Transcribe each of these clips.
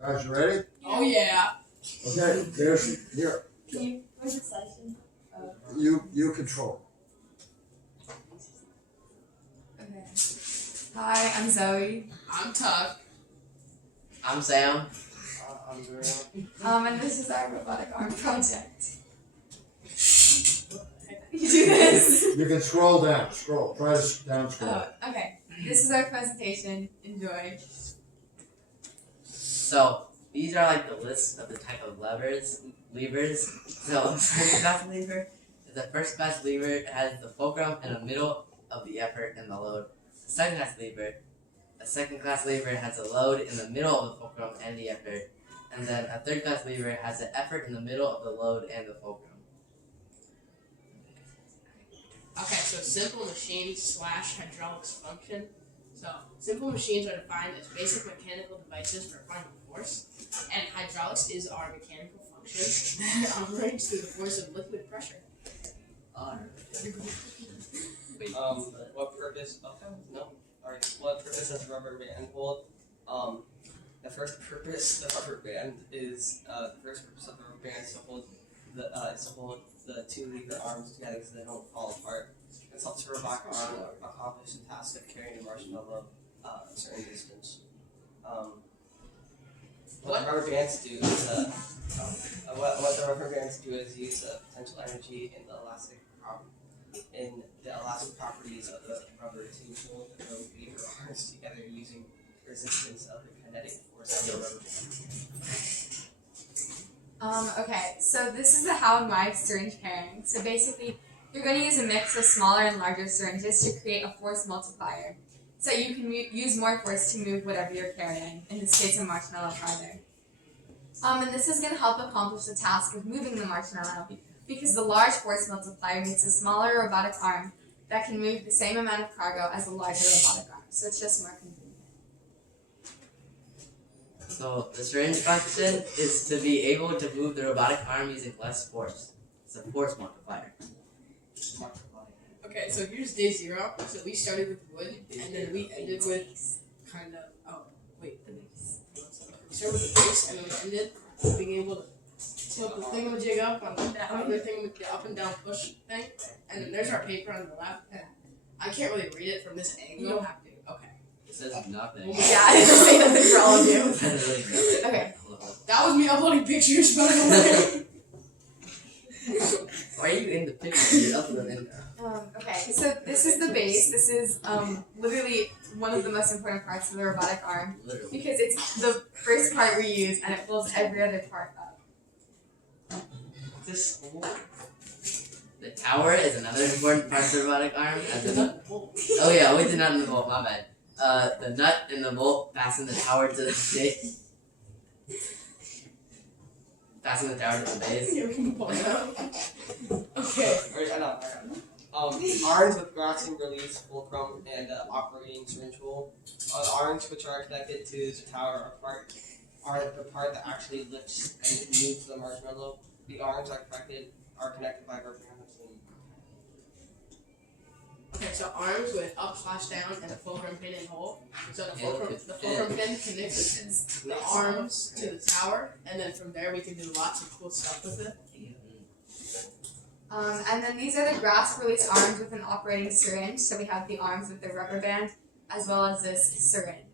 Guys, you ready? Oh yeah. Okay, there's here. Can you where's the session? You control. Okay. Hi, I'm Zoe. I'm Tuck. I'm Sam. I'm Graham. And this is our robotic arm project. You do this. You can scroll down. Scroll. Try to down scroll. Oh, okay. This is our presentation. Enjoy. So these are like the list of the type of levers. So first class lever is a first class lever. It has the fulcrum in the middle of the effort and the load. The second class lever, a second class lever has a load in the middle of the fulcrum and the effort. And then a third class lever has an effort in the middle of the load and the fulcrum. Okay, so simple machines / hydraulics function. So simple machines are defined as basic mechanical devices for applying force, and hydraulics is our mechanical function that operates through the force of liquid pressure. What purpose? Okay, no. Alright. What purpose does rubber band hold? The first purpose of the rubber band is the first purpose of the rubber band is to hold the two lever arms together so they don't fall apart. This helps the robotic arm accomplish the task of carrying a marshmallow a certain distance. What the rubber bands do is what the rubber bands do is use potential energy in the elastic properties of the rubber to hold the lever arms together using resistance of the kinetic force of the rubber band. Okay, so this is the how and why of syringe pairing. So basically, you're going to use a mix of smaller and larger syringes to create a force multiplier. So you can use more force to move whatever you're carrying, in this case a marshmallow farther. And this is going to help accomplish the task of moving the marshmallow because the large force multiplier makes a smaller robotic arm that can move the same amount of cargo as a larger robotic arm. So it's just more convenient. So the syringe function is to be able to move the robotic arm using less force. It's a force multiplier. Okay, so here's day 0. So we started with wood, and then we ended with kind of the base. We started with the base, and then we ended with being able to tilt the thingamajig up on the other thing with the up and down push thing. And then there's our paper on the left. And I can't really read it from this angle. You don't have to. Okay. It says nothing. Yeah, I just say nothing for all of you. It says really nothing. Okay. That was me uploading pictures, by the way. Why are you in the picture? You're uploading. Okay, so this is the base. This is literally one of the most important parts of the robotic arm Literally. because it's the first part we use and it pulls every other part up. This the tower is another important part of the robotic arm. Oh yeah, we did not in the bolt, my bad. The nut and the bolt fasten the tower to the base. Fasten the tower to the base. Okay. I know. Arms with grasping release, fulcrum, and operating syringe hole. The arms which are connected to the tower are the part that actually lifts and moves the marshmallow. The arms are connected by rubber bands. Okay, so arms with up/down and a fulcrum pin and hole. So the fulcrum pin connects the arms to the tower, and then from there we can do lots of cool stuff with it. And then these are the grasp release arms with an operating syringe. So we have the arms with the rubber band as well as this syringe.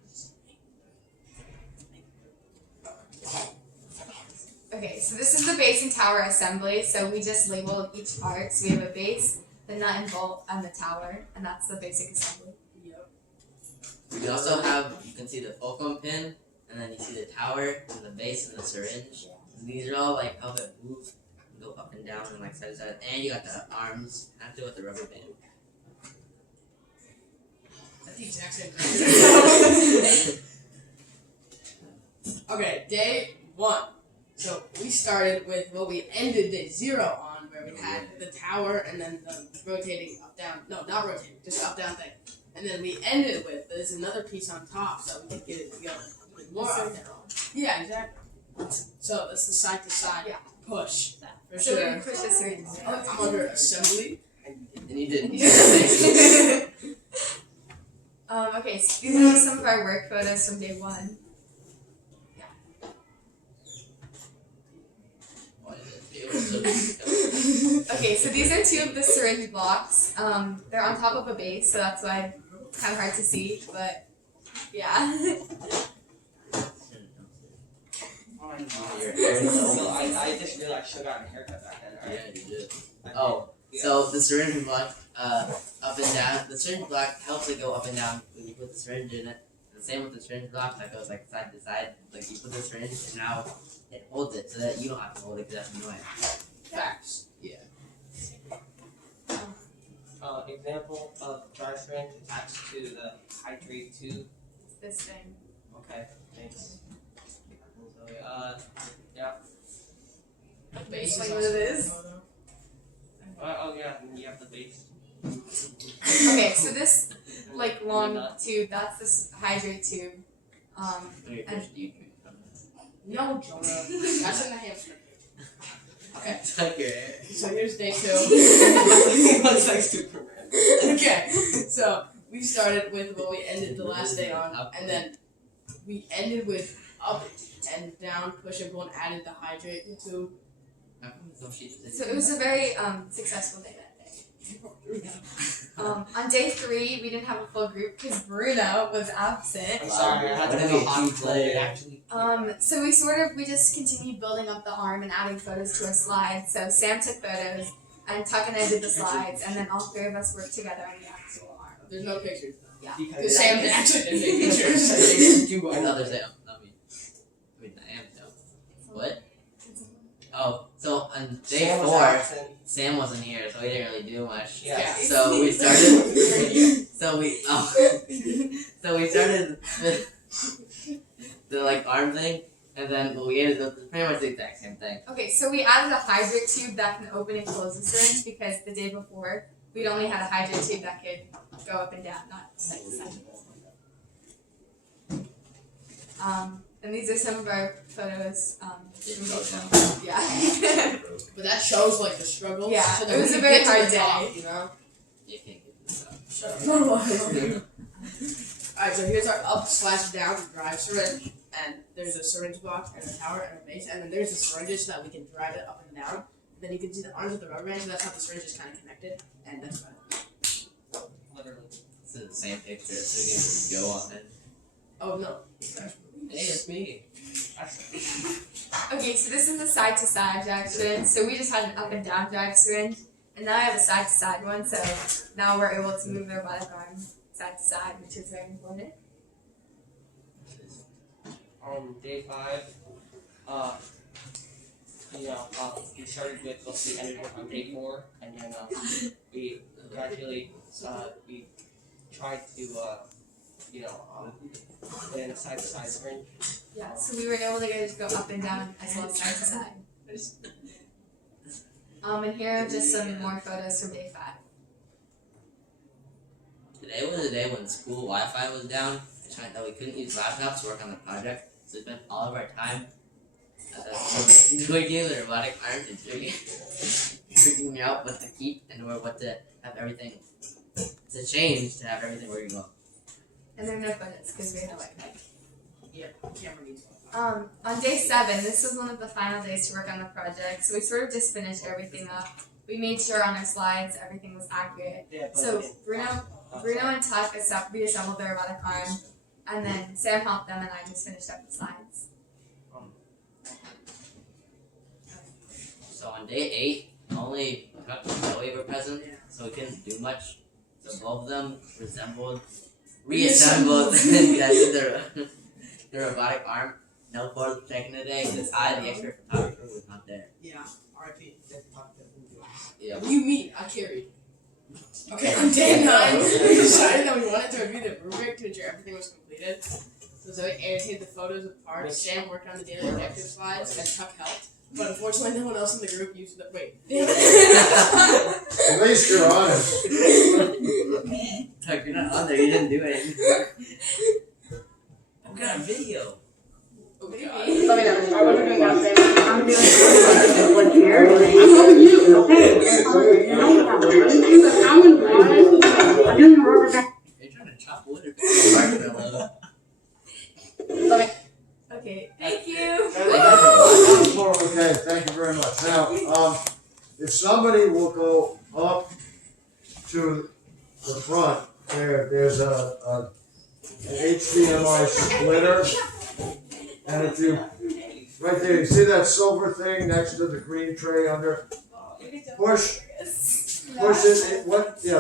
Okay, so this is the base and tower assembly. So we just labeled each part. So we have a base, the nut and bolt, and the tower, and that's the basic assembly. Yep. We also have, you can see the fulcrum pin, and then you see the tower, and the base, and the syringe. And these are all like help it move, go up and down, and like side to side. And you got the arms active with the rubber band. That's the exact same thing. Okay, day 1. So we started with what we ended day 0 on, where we had the tower and then the rotating up down. No, not rotating, just up down thing. And then we ended with there's another piece on top, so we can get it together. More up down. Yeah, exactly. So that's the side to side push. For So sure. we push the syringe. I'm under assembly. And you did. Okay, so these are some of our work photos from day 1. Okay, so these are two of the syringe blocks. They're on top of a base, so that's why it's kind of hard to see, but yeah. So I just realized I should have gotten a haircut back then, right? Yeah, you did. I did. Oh, Yeah. so the syringe block, up and down. The syringe block helps it go up and down when you put the syringe in it. And the same with the syringe block that goes like side to side. Like you put the syringe and now it holds it so that you don't have to hold it because that's annoying. Facts. Yeah. Example of dry syringe attached to the hydrate tube. It's this thing. Okay, thanks. So, Base Like is what it also is. a photo. oh yeah, and you have the base. Okay, so this like And long the nut. tube, that's this hydrate tube. When you're finished, you drink from No, Jonah. That's in the hamster cage. Okay, it. Okay. so here's day 2. That's like Superman. Okay, so we started with what we ended the last day on, and then we ended with up and down, push and pull, and added the hydrate tube. So it was a very successful day that day. On day 3, we didn't have a full group because Bruno was absent. I'm sorry, I had to What go did hot you play? play. Actually, So we just continued building up the arm and adding photos to a slide. So Sam took photos, and Tuck and I did the slides, and then all 3 of us worked together on the actual arm. There's no pictures. because Because Sam actually didn't take pictures. Another Sam, not me. I mean, I am Sam. What? Oh, so on day Sam was 4, absent. Sam wasn't here, so we didn't really do much. Yeah. So we started. so we started the like arm thing, and then what we ended up pretty much the exact same thing. Okay, so we added a hydrate tube that can open and close the syringe because the day before we'd only had a hydrate tube that could go up and down, not side to side. And these are some of our photos. Yeah. But that shows like the struggle. Yeah, so that it we was a can very get to hard the top, day. you know. You can't get this up. Shut up. Alright, so here's our up/down drive syringe, and there's a syringe block and a tower and a base, and then there's the syringes so that we can drive it up and down. Then you can see the arms with the rubber band, so that's how the syringe is kind of connected, and that's about it. Literally. This is the same picture, so we can go on it. Oh no. Hey, it's me. Okay, so this is the side to side drive syringe. So we just had an up and down drive syringe, and now I have a side to side one. So now we're able to move the robotic arm side to side, which is very important. Day 5, we started with what we ended with on day 4, and then we gradually we tried to put in a side to side syringe. Yeah, so we were able to go up and down as well as side to side. And here are just some more photos from day 5. Today was the day when school Wi-Fi was down, which meant that we couldn't use laptops to work on the project, so we spent all of our time tweaking the robotic arm and figuring out what to keep and what to have everything to change to have everything working well. And there are no photos because we had no Wi-Fi. Yeah, camera needs On day 7, this was one of the final days to work on the project, so we sort of just finished everything up. We made sure on our slides everything was accurate. Yeah, but So Bruno and Tuck reassembled the robotic arm, and then Sam helped them, and I just finished up the slides. So on day 8, only Tuck and Joey were present, so we couldn't do much. So both of them reassembled the robotic arm. No photos taken today because the expert photographer, was not there. Yeah, RIP. Yeah. What do you mean? I carried. Okay, on day 9, we decided that we wanted to review the rubric to ensure everything was completed. So Zoe annotated the photos of parts, Sam worked on the daily objective slides, and Tuck helped. But unfortunately, no one else in the group used the. Wait. At least you're honest. Tuck, you're not on there. You didn't do anything. I've got a video. Oh god. Let me know. I wasn't doing that thing. I'm doing one here. I'm helping you. Okay. I'm in blind. I'm doing a rubber band. You're trying to chop wood or marshmallow. Okay, thank you! Okay, thank you very much. Now, if somebody will go up to the front, there's an HDMI splitter, and if you, right there, you see that silver thing next to the green tray under? Push it,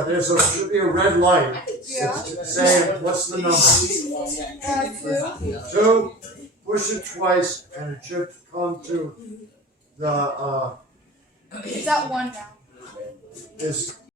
there's should be a red light. It's saying, what's the number? 2, push it twice, and it should come to the, Is that one now? is